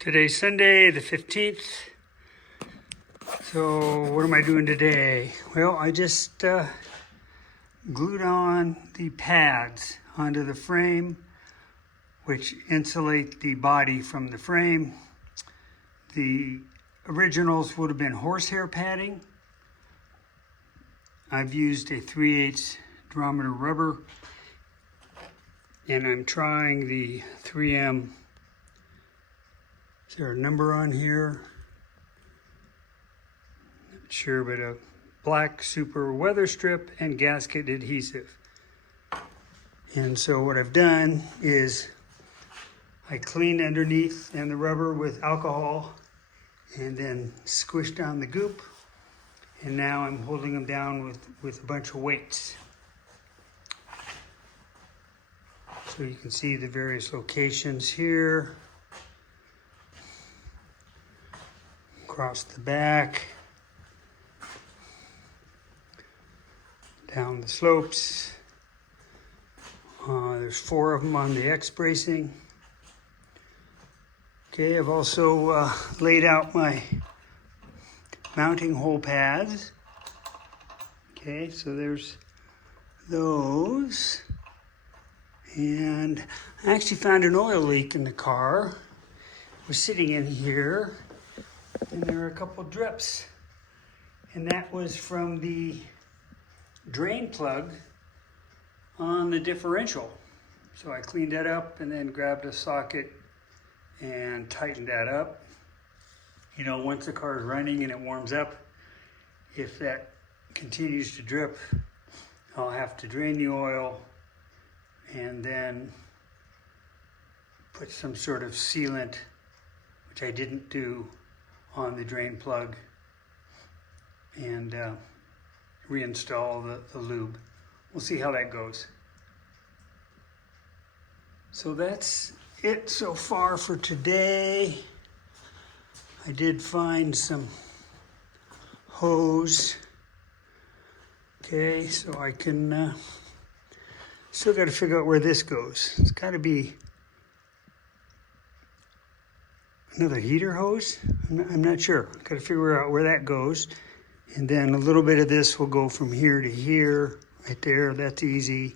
Today's Sunday, the 15th. So what am I doing today? Well, I just glued on the pads onto the frame, which insulate the body from the frame. The originals would have been horsehair padding. I've used a 3/8 durometer rubber, and I'm trying the 3M. Is there a number on here? Not sure, but a black super weather strip and gasket adhesive. And so what I've done is I cleaned underneath and the rubber with alcohol and then squished down the goop. And now I'm holding them down with a bunch of weights. So you can see the various locations here. Across the back, down the slopes. There's 4 of them on the X bracing. Okay, I've also laid out my mounting hole pads. Okay, so there's those. And I actually found an oil leak in the car. It was sitting in here. And there are a couple drips, and that was from the drain plug on the differential. So I cleaned that up and then grabbed a socket and tightened that up. You know, once the car is running and it warms up, if that continues to drip, I'll have to drain the oil and then put some sort of sealant, which I didn't do, on the drain plug, and reinstall the lube. We'll see how that goes. So that's it so far for today. I did find some hose. Okay, so I can, still got to figure out where this goes. It's got to be another heater hose? I'm not sure. Got to figure out where that goes. And then a little bit of this will go from here to here, right there. That's easy.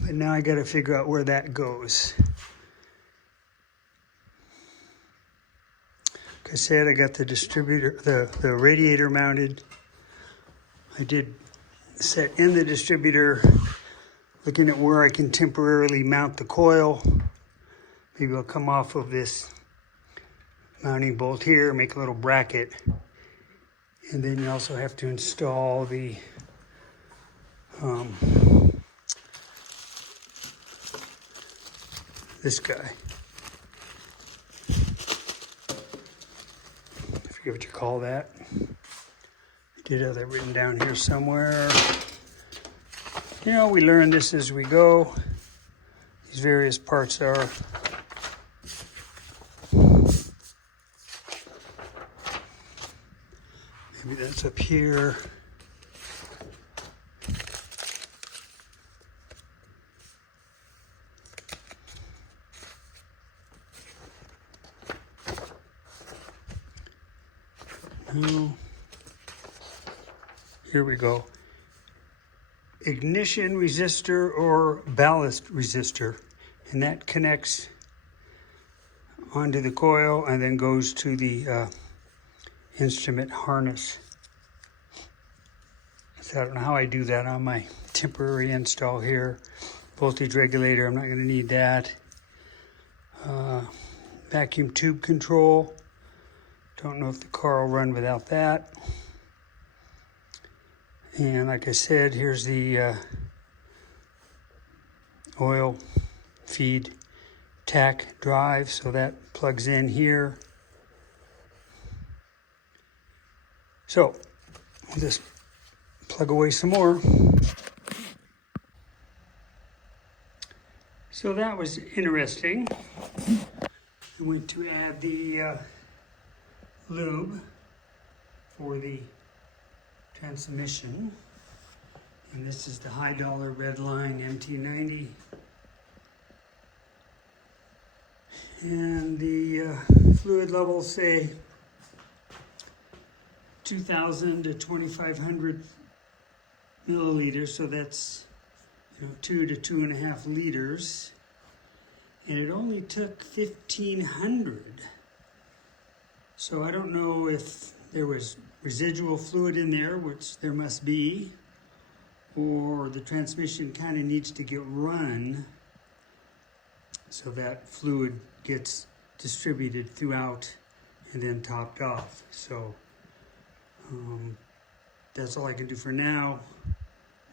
But now I got to figure out where that goes. Like I said, I got the distributor, the radiator mounted. I did set in the distributor, looking at where I can temporarily mount the coil. Maybe I'll come off of this mounting bolt here, make a little bracket. And then you also have to install the this guy. I forget what you call that. I did have that written down here somewhere. You know, we learn this as we go. These various parts are. Maybe that's up here. No. Here we go. Ignition resistor or ballast resistor. And that connects onto the coil and then goes to the instrument harness. So I don't know how I do that on my temporary install here. Voltage regulator, I'm not going to need that. Vacuum tube control. Don't know if the car will run without that. And like I said, here's the oil feed tack drive, so that plugs in here. So I'll just plug away some more. So that was interesting. I went to add the lube for the transmission. And this is the high dollar Redline MT90. And the fluid levels say 2,000 to 2,500 milliliters, so that's 2 to 2.5 liters. And it only took 1,500. So I don't know if there was residual fluid in there, which there must be, or the transmission kind of needs to get run so that fluid gets distributed throughout and then topped off. So that's all I can do for now.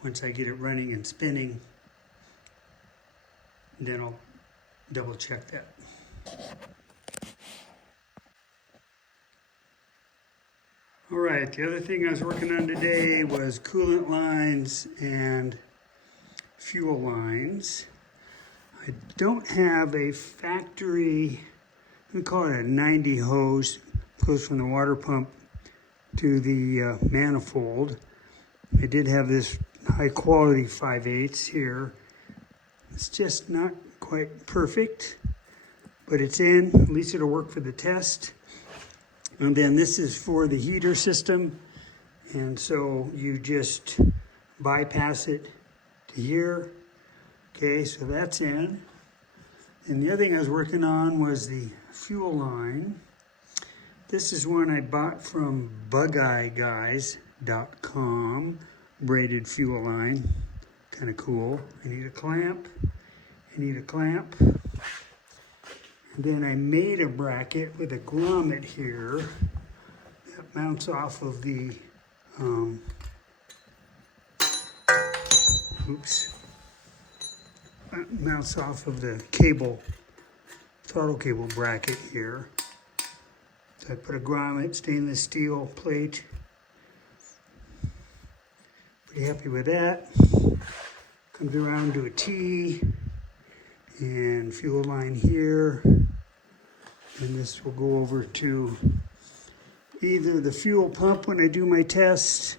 Once I get it running and spinning, then I'll double check that. All right, the other thing I was working on today was coolant lines and fuel lines. I don't have a factory, we call it a 90 hose, goes from the water pump to the manifold. I did have this high quality 5/8 here. It's just not quite perfect, but it's in, at least it'll work for the test. And then this is for the heater system. And so you just bypass it to here. Okay, so that's in. And the other thing I was working on was the fuel line. This is one I bought from bugeyguys.com, braided fuel line. Kind of cool. I need a clamp. And then I made a bracket with a grommet here that mounts off of the, mounts off of the cable, throttle cable bracket here. So I put a grommet, stainless steel plate. Pretty happy with that. Comes around to a T and fuel line here. And this will go over to either the fuel pump when I do my test,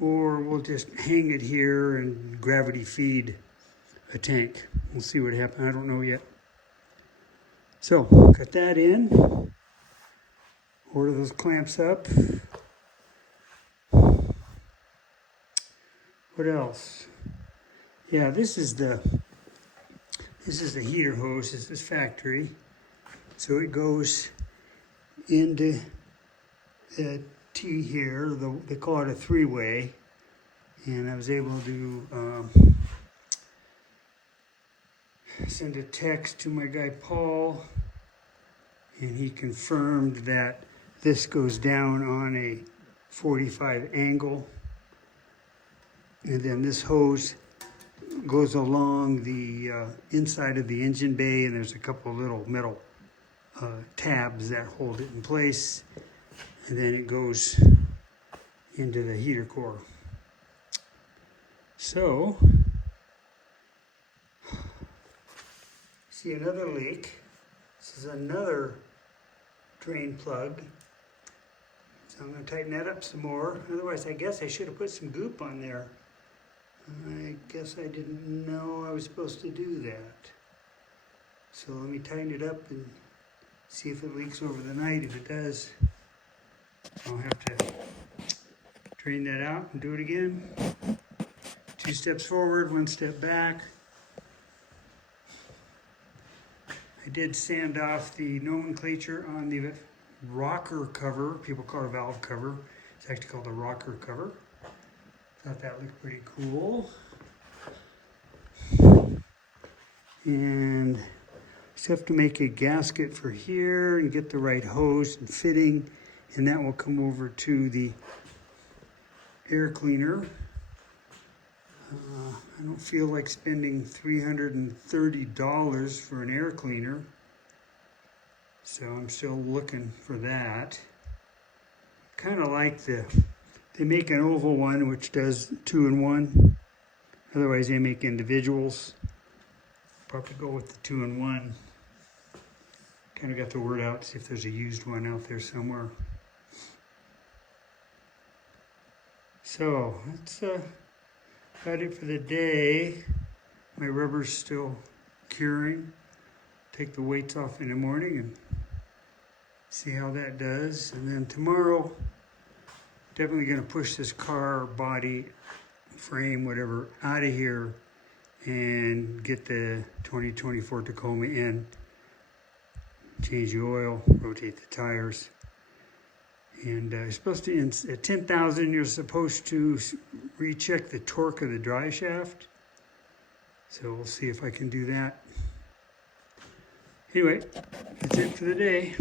or we'll just hang it here and gravity feed a tank. We'll see what happens. I don't know yet. So, got that in. Order those clamps up. What else? Yeah, this is the heater hose. This is factory. So it goes into the T here. They call it a 3-way. And I was able to send a text to my guy Paul, and he confirmed that this goes down on a 45 angle, and then this hose goes along the inside of the engine bay, and there's a couple little metal tabs that hold it in place, and then it goes into the heater core. So, see another leak. This is another drain plug. So I'm going to tighten that up some more. Otherwise, I guess I should have put some goop on there. I guess I didn't know I was supposed to do that. So let me tighten it up and see if it leaks over the night. If it does, I'll have to drain that out and do it again. 2 steps forward, 1 step back. I did sand off the nomenclature on the rocker cover. People call it a valve cover. It's actually called a rocker cover. Thought that looked pretty cool. And just have to make a gasket for here and get the right hose and fitting, and that will come over to the air cleaner. I don't feel like spending $330 for an air cleaner, so I'm still looking for that. Kind of like they make an oval one which does 2-in-1. Otherwise they make individuals. Probably go with the 2-in-1. Kind of got the word out, see if there's a used one out there somewhere. So that's about it for the day. My rubber's still curing. take the weights off in the morning and see how that does. And then tomorrow, definitely going to push this car body, frame, whatever, out of here and get the 2024 Tacoma in, change the oil, rotate the tires. And you're supposed to, at 10,000, you're supposed to recheck the torque of the drive shaft. So we'll see if I can do that. Anyway, that's it for the day.